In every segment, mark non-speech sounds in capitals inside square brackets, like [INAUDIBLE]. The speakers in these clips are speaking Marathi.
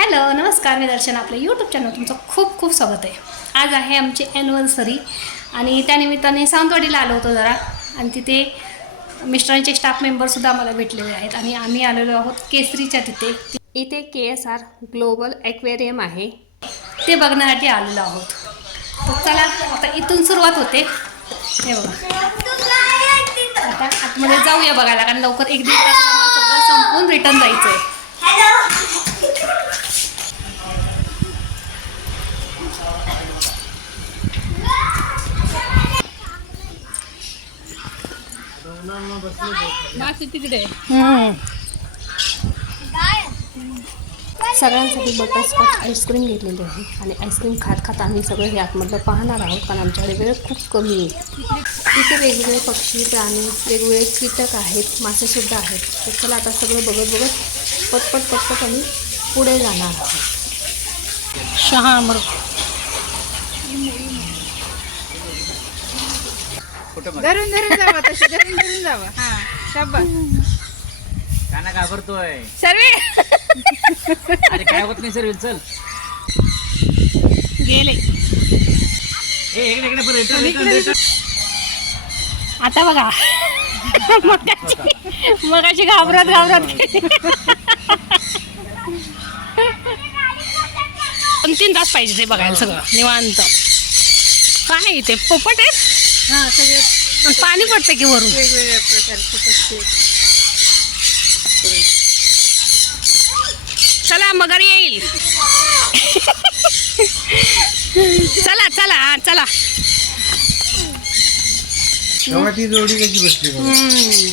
हॅलो नमस्कार मी दर्शन आपल्या यूट्यूब चॅनल तुमचं खूप खूप स्वागत आहे. आज आहे आमची ॲनिव्हर्सरी आणि त्यानिमित्ताने सावंतवाडीला आलो होतो जरा आणि तिथे मिस्टरांचे स्टाफ मेंबरसुद्धा आम्हाला भेटलेले आहेत आणि आम्ही आलेलो आहोत केसरीच्या तिथे. इथे K S R global aquarium आहे. ते बघण्यासाठी आलेलो आहोत. तर चला आता इथून सुरुवात होते. हे बघा. आता आतमध्ये जाऊया बघायला कारण लवकर एक दीड तास सगळं संपून रिटर्न जायचं आहे सगळ्यांसाठी बटरस्कॉच आईस्क्रीम घेतलेली आहे. आणि आईस्क्रीम खात खात आम्ही सगळं हे आतमधलं पाहणार आहोत कारण आमच्याकडे वेळ खूप कमी आहे. इथे वेगवेगळे पक्षी प्राणी वेगवेगळे कीटक आहेत मासेसुद्धा आहेत. तर चला आता सगळं बघत बघत पटपट पटपट आम्ही पुढे जाणार आहोत. शहा धरून धरून जावं तशी धरून धरून जावं. हा शाबास काना घाबरतोय. सर्वे. अरे काय होत नाही सर चल. गेले. ए इकडे इकडे परत return, return, return. आता बघा. मगाची मगाची घाबरत घाबरत गेली. दोन तीन तास पाहिजे ते बघायला सगळं. निवांत. काय आहे ते पोपट आहे हा सगळे आणि पाणी पडते की वरून वेगवेगळ्या प्रकारचे पक्षी आहेत. चला मगर येईल चला चला हा, चला तेव्हा ती जोडी कशी बसली बघा. हम्म.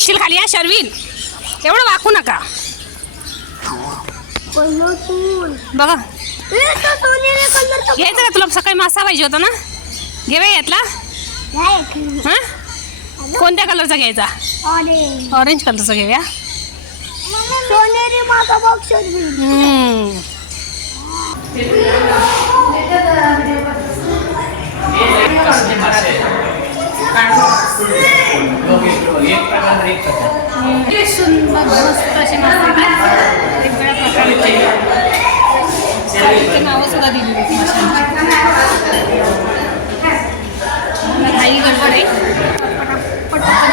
चिल खाली या शर्विन एवढं वाकू नका बघा घ्यायचं का तुला सकाळी मासा पाहिजे होता ना? घेऊया यातला. हा? कोणत्या कलरचा घ्यायचा? ऑरेंज कलरचा घेऊया. सुंदर मस्त असे मासे. आहेत. नावं सुद्धा दिली होती माशांची मला घाई गडबड आहे पटापट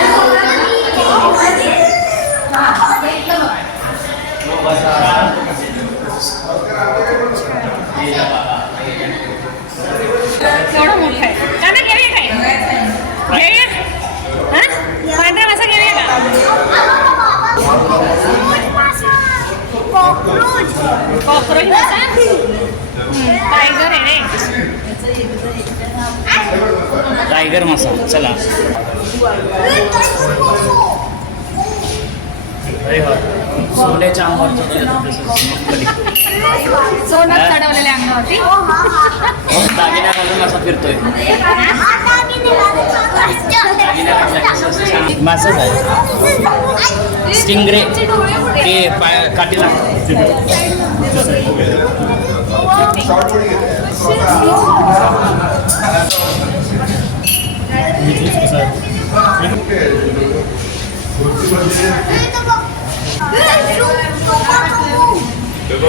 केवढं मोठं आहे दादा घेऊया काय घेऊया हा पांढरा मासा घेऊया का कॉक्रोच टायगर आहे टायगर मासा चला. सोन्याच्या अंगावर सोनं चढवलेल्या अंगावरती. दागिना masa virtual masa saya stingray di katina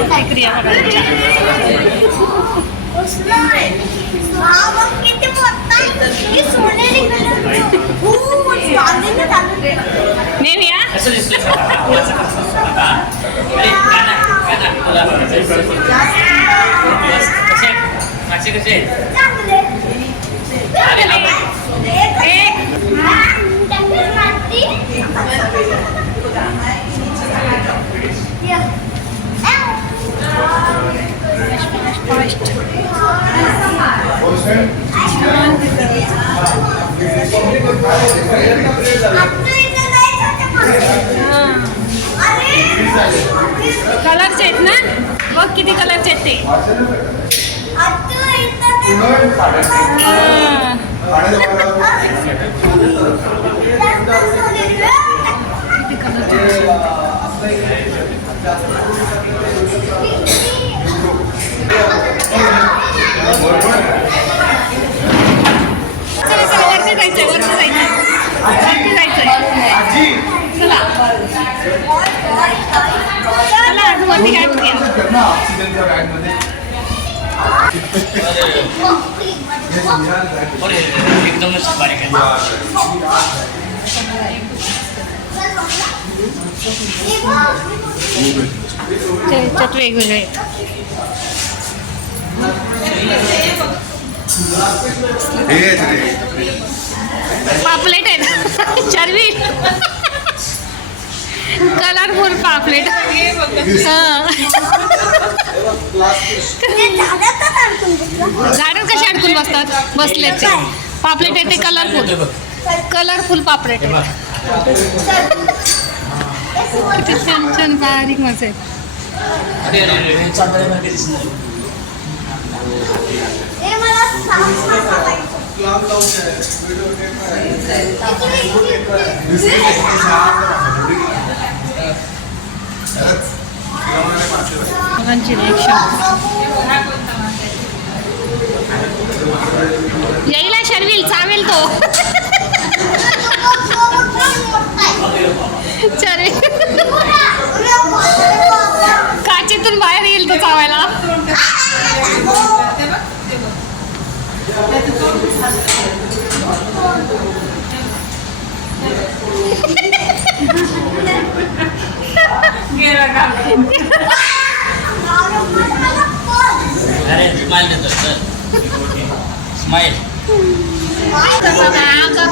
Ay, काहीतरी आहे बघा. नेऊया कसं दिसलं अरे काना काना तुला कसे मासे कसे अरे आपण कलरचे आहेत ना बघ किती कलरचे आहेत ते हा. चला चला वरती जायचंय वरती जायचंय वरती काय एकदमच बारीक आहे त्याच्यात वेगवेगळे आहेत. पापलेट आहेत. चरबी. कलरफुल पापलेट. झाडं कशी अडकून बसतात? बसले ते. पापलेट आहे ते कलरफुल. कलरफुल पापलेट किती छान छान बारीक मजा आहे अरे अरे अरे हे चांदण्यासारखे दिसणार हे मला सांग सांगायचं. मुलांची रिएक्शन येईला शर्विल चावेल तो. शर्विल. काचेतून बाहेर येईल तो चावायला. [LAUGHS] अरे स्माइल देतो सर स्माइल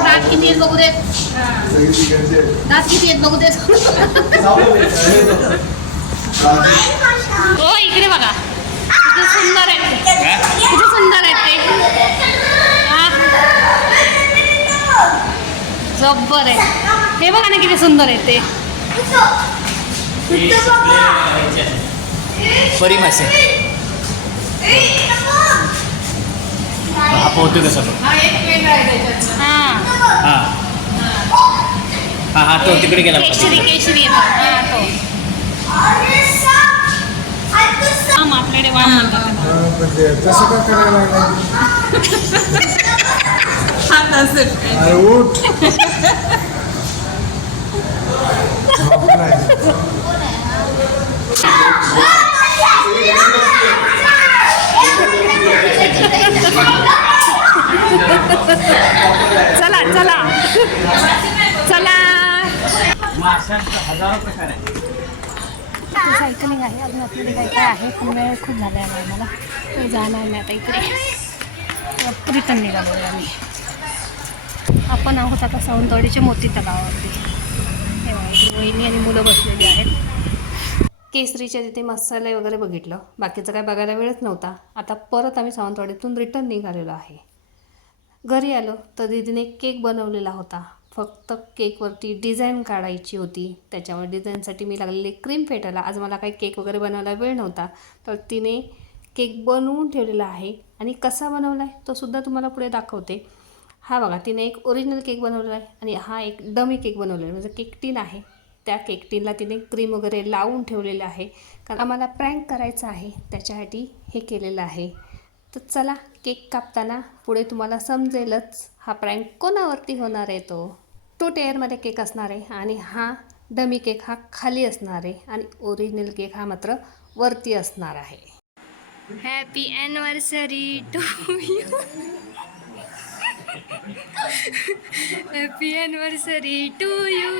दात किती आहेत बघू देत दात किती येत बघू देत हो इकडे बघा किती सुंदर आहे किती सुंदर आहे ते हा? जब्बर आहे हे बघा ना किती सुंदर आहेत ते परी मासे हा पोहतो कसा हा हा. हा. हा तो तिकडे गेला. केशरी केशरी येतो हा तो. आपल्याकडे वाम म्हणतात तसं का करायला लागला. [LAUGHS] अरे उठ [LAUGHS] झोप नाही. चला चला. चला. माशांचा हजारो प्रकार आहे सायकलिंग आहे अजून आपल्याकडे काय काय आहे. पण वेळ खूप झाला आहे आम्हाला. मला जाणार नाही आता इकडे. रिटर्न निघालो आहे आम्ही. आपण आहोत आता सावंतवाडीच्या मोती तलावावरती. वहिनी आणि मुलं बसलेली आहेत. केसरीच्या तिथे मसाले वगैरे बघितलं. बाकीचं काय बघायला वेळच नव्हता. आता परत आम्ही सावंतवाडीतून रिटर्न निघालेलो आहे. घरी आलो तर दीदीने केक बनवलेला होता. फक्त केकवरती डिझाईन काढायची होती. त्याच्यामुळे डिझाईनसाठी मी लागलेली क्रीम फेटायला. आज मला काही केक वगैरे बनवायला वेळ नव्हता. तर तिने केक बनवून ठेवलेला आहे. आणि कसा बनवला आहे तो सुद्धा तुम्हाला पुढे दाखवते. हा बघा तिने एक ओरिजिनल केक बनवलेला आहे. आणि हा एक डमी केक बनवलेला आहे. म्हणजे केक टीन आहे. त्या केक टीनला तिने क्रीम वगैरे लावून ठेवलेलं आहे. कारण आम्हाला प्रँक करायचं आहे त्याच्यासाठी हे केलेलं आहे. तर चला केक कापताना पुढे तुम्हाला समजेलच हा प्रँक कोणावरती होणार आहे तो. टू टेअरमध्ये केक असणार आहे आणि हा डमी केक हा खाली असणार आहे आणि ओरिजिनल केक हा मात्र वरती असणार आहे. Happy anniversary to you happy anniversary to you.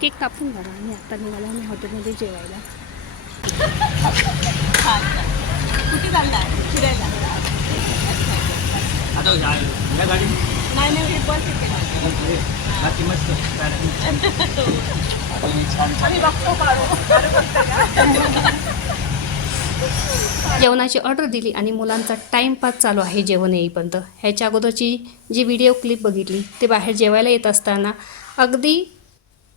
Cake कापून झाला आणि आत्ता निघाला आम्ही हॉटेलमध्ये जेवायला. [LAUGHS] आता या या गाडी. बाकी मस्त. [LAUGHS] छान छान. जेवणाची ऑर्डर दिली आणि मुलांचा टाईमपास चालू आहे जेवण येईपर्यंत. ह्याच्या अगोदरची जी व्हिडिओ क्लिप बघितली ते बाहेर जेवायला येत असताना अगदी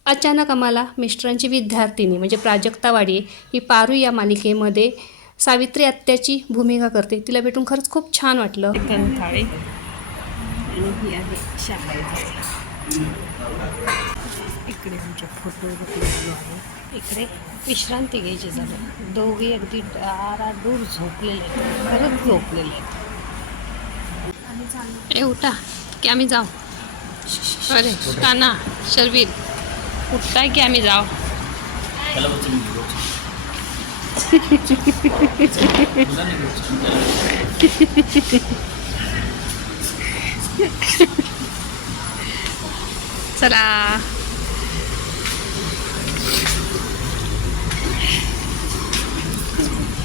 अचानक आम्हाला मिस्टरांची विद्यार्थिनी म्हणजे प्राजक्ता वाडी ही पारू या मालिकेमध्ये सावित्री आत्याची भूमिका करते. तिला भेटून खरंच खूप छान वाटलं. थाळी आणि ही आहे इकडे आमचे फोटो आहे. इकडे विश्रांती घ्यायची झालं. दोघे अगदी दूर झोपलेले आहेत. खरंच झोपलेले आहेत. ए उठा की आम्ही जाऊ. अरे काना शर्विन उठताय की आम्ही जाऊ? चला.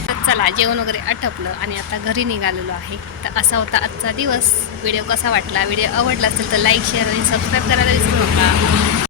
तर चला जेवण वगैरे आटपलं आणि आता घरी निघालेलो आहे. तर असा होता आजचा दिवस. व्हिडिओ कसा वाटला? व्हिडिओ आवडला असेल तर लाईक शेअर आणि सबस्क्राईब करायला विसरू नका.